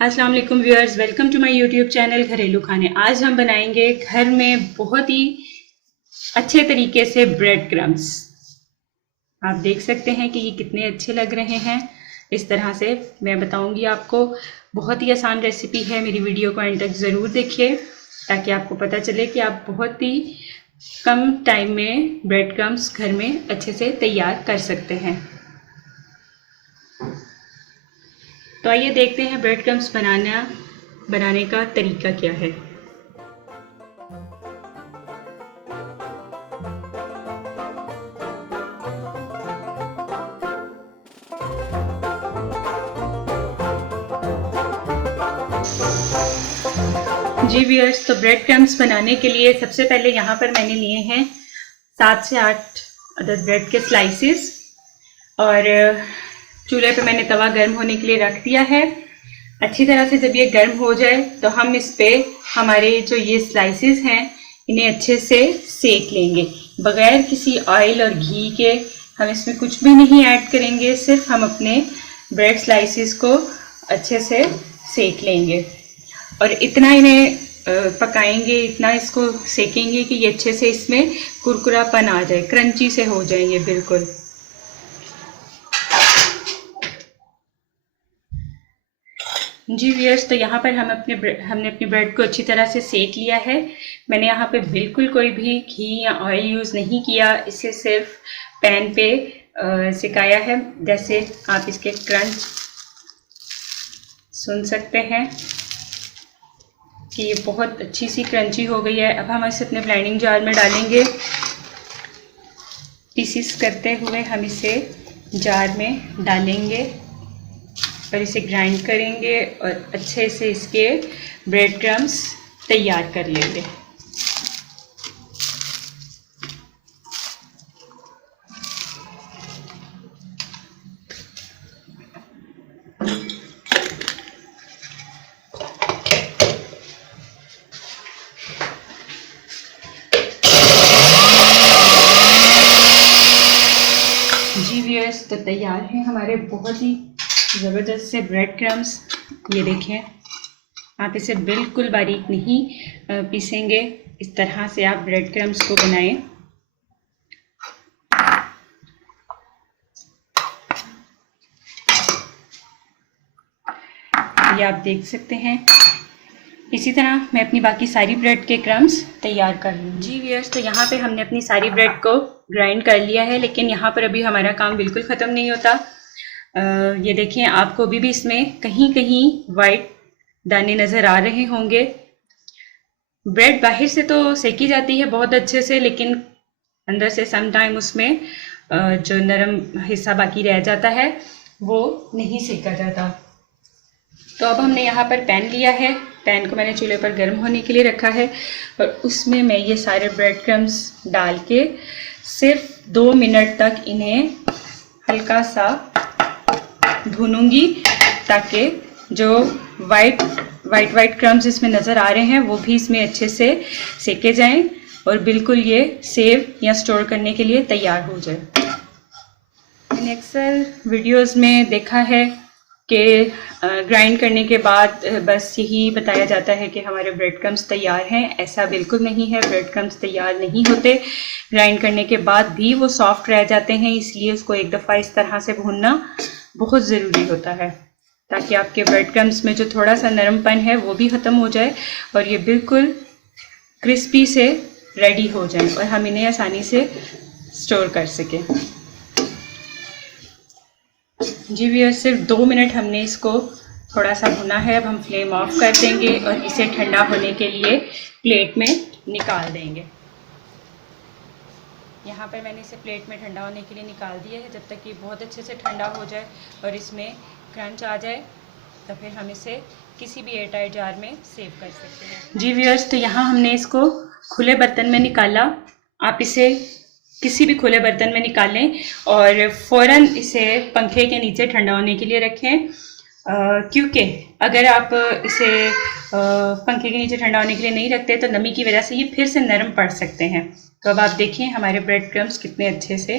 अस्सलाम वालेकुम viewers, welcome to my YouTube channel घरेलू खाने। आज हम बनाएंगे घर में बहुत ही अच्छे तरीके से ब्रेड क्रम्स। आप देख सकते हैं कि ये कितने अच्छे लग रहे हैं। इस तरह से मैं बताऊंगी आपको। बहुत ही आसान रेसिपी है। मेरी वीडियो को एंड तक ज़रूर देखिए ताकि आपको पता चले कि आप बहुत ही कम टाइम में ब्रेड क्रम्स घर में अच्छे से तैयार कर सकते हैं। तो आइए देखते हैं ब्रेड क्रम्स बनाने का तरीका क्या है। जी व्यूअर्स, तो ब्रेड क्रम्स बनाने के लिए सबसे पहले यहाँ पर मैंने लिए हैं 7 से 8 अदद ब्रेड के स्लाइसेस और चूल्हे पे मैंने तवा गर्म होने के लिए रख दिया है। अच्छी तरह से जब ये गर्म हो जाए तो हम इस पे हमारे जो ये स्लाइसेस हैं इन्हें अच्छे से सेक लेंगे। बगैर किसी ऑयल और घी के हम इसमें कुछ भी नहीं ऐड करेंगे, सिर्फ हम अपने ब्रेड स्लाइसेस को अच्छे से सेक लेंगे और इतना इन्हें पकाएंगे, इतना इसको सेकेंगे कि ये अच्छे से इसमें कुरकुरापन आ जाए, क्रंची से हो जाएंगे बिल्कुल। जी व्यूअर्स, तो यहाँ पर हमने अपनी ब्रेड को अच्छी तरह से सेक लिया है। मैंने यहाँ पे बिल्कुल कोई भी घी या ऑयल यूज़ नहीं किया, इसे सिर्फ पैन पे सिकाया है। जैसे आप इसके क्रंच सुन सकते हैं कि ये बहुत अच्छी सी क्रंची हो गई है। अब हम इसे अपने ब्लेंडिंग जार में डालेंगे। पीसीस करते हुए हम इसे जार में डालेंगे और इसे ग्राइंड करेंगे और अच्छे से इसके ब्रेड क्रम्स तैयार कर लेंगे। जी व्यूअर्स, तो तैयार हैं हमारे बहुत ही ज़बरदस्त से ब्रेड क्रम्स। ये देखें, आप इसे बिल्कुल बारीक नहीं पीसेंगे। इस तरह से आप ब्रेड क्रम्स को बनाएं। ये आप देख सकते हैं। इसी तरह मैं अपनी बाकी सारी ब्रेड के क्रम्स तैयार कर लूँगी। जी व्यूअर्स, तो यहाँ पे हमने अपनी सारी ब्रेड को ग्राइंड कर लिया है, लेकिन यहाँ पर अभी हमारा काम बिल्कुल ख़त्म नहीं होता। ये देखें, आपको अभी भी इसमें कहीं कहीं वाइट दाने नज़र आ रहे होंगे। ब्रेड बाहर से तो सेकी जाती है बहुत अच्छे से, लेकिन अंदर से सम टाइम उसमें जो नरम हिस्सा बाकी रह जाता है वो नहीं सेका जाता। तो अब हमने यहाँ पर पैन लिया है। पैन को मैंने चूल्हे पर गर्म होने के लिए रखा है और उसमें मैं ये सारे ब्रेड क्रम्स डाल के सिर्फ 2 मिनट तक इन्हें हल्का सा भूनूंगी ताकि जो वाइट क्रम्स इसमें नज़र आ रहे हैं वो भी इसमें अच्छे से सेके जाएं और बिल्कुल ये सेव या स्टोर करने के लिए तैयार हो जाए। मैंने अक्सर वीडियोस में देखा है कि ग्राइंड करने के बाद बस यही बताया जाता है कि हमारे ब्रेड क्रम्स तैयार हैं। ऐसा बिल्कुल नहीं है। ब्रेड क्रम्स तैयार नहीं होते। ग्राइंड करने के बाद भी वो सॉफ्ट रह जाते हैं, इसलिए उसको एक दफ़ा इस तरह से भूनना बहुत ज़रूरी होता है ताकि आपके ब्रेड क्रम्स में जो थोड़ा सा नरमपन है वो भी ख़त्म हो जाए और ये बिल्कुल क्रिस्पी से रेडी हो जाए और हम इन्हें आसानी से स्टोर कर सकें। जी व्यूअर्स, सिर्फ 2 मिनट हमने इसको थोड़ा सा भुना है। अब हम फ्लेम ऑफ कर देंगे और इसे ठंडा होने के लिए प्लेट में निकाल देंगे। यहाँ पर मैंने इसे प्लेट में ठंडा होने के लिए निकाल दिया है। जब तक ये बहुत अच्छे से ठंडा हो जाए और इसमें क्रंच आ जाए तो फिर हम इसे किसी भी एयरटाइट जार में सेव कर सकते हैं। जी व्यूअर्स, तो यहाँ हमने इसको खुले बर्तन में निकाला। आप इसे किसी भी खुले बर्तन में निकालें और फ़ौरन इसे पंखे के नीचे ठंडा होने के लिए रखें, क्योंकि अगर आप इसे पंखे के नीचे ठंडा होने के लिए नहीं रखते तो नमी की वजह से ये फिर से नरम पड़ सकते हैं। तो अब आप देखें हमारे ब्रेड क्रम्स कितने अच्छे से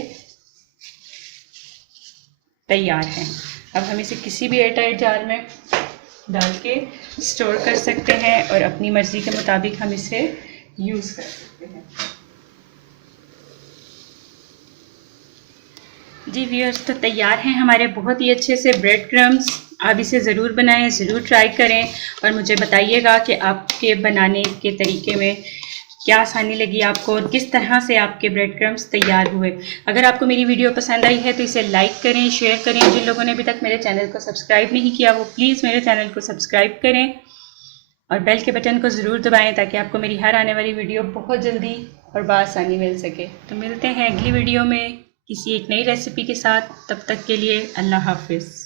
तैयार हैं। अब हम इसे किसी भी एयरटाइट जार में डाल के स्टोर कर सकते हैं और अपनी मर्ज़ी के मुताबिक हम इसे यूज़ कर सकते हैं। जी व्यूअर्स, तो तैयार हैं हमारे बहुत ही अच्छे से ब्रेड क्रम्स। आप इसे ज़रूर बनाएं, ज़रूर ट्राई करें और मुझे बताइएगा कि आपके बनाने के तरीके में क्या आसानी लगी आपको और किस तरह से आपके ब्रेड क्रम्स तैयार हुए। अगर आपको मेरी वीडियो पसंद आई है तो इसे लाइक करें, शेयर करें। जिन लोगों ने अभी तक मेरे चैनल को सब्सक्राइब नहीं किया वो प्लीज़ मेरे चैनल को सब्सक्राइब करें और बेल के बटन को ज़रूर दबाएं ताकि आपको मेरी हर आने वाली वीडियो बहुत जल्दी और बआसानी मिल सके। तो मिलते हैं अगली वीडियो में किसी एक नई रेसिपी के साथ। तब तक के लिए अल्लाह हाफिज़।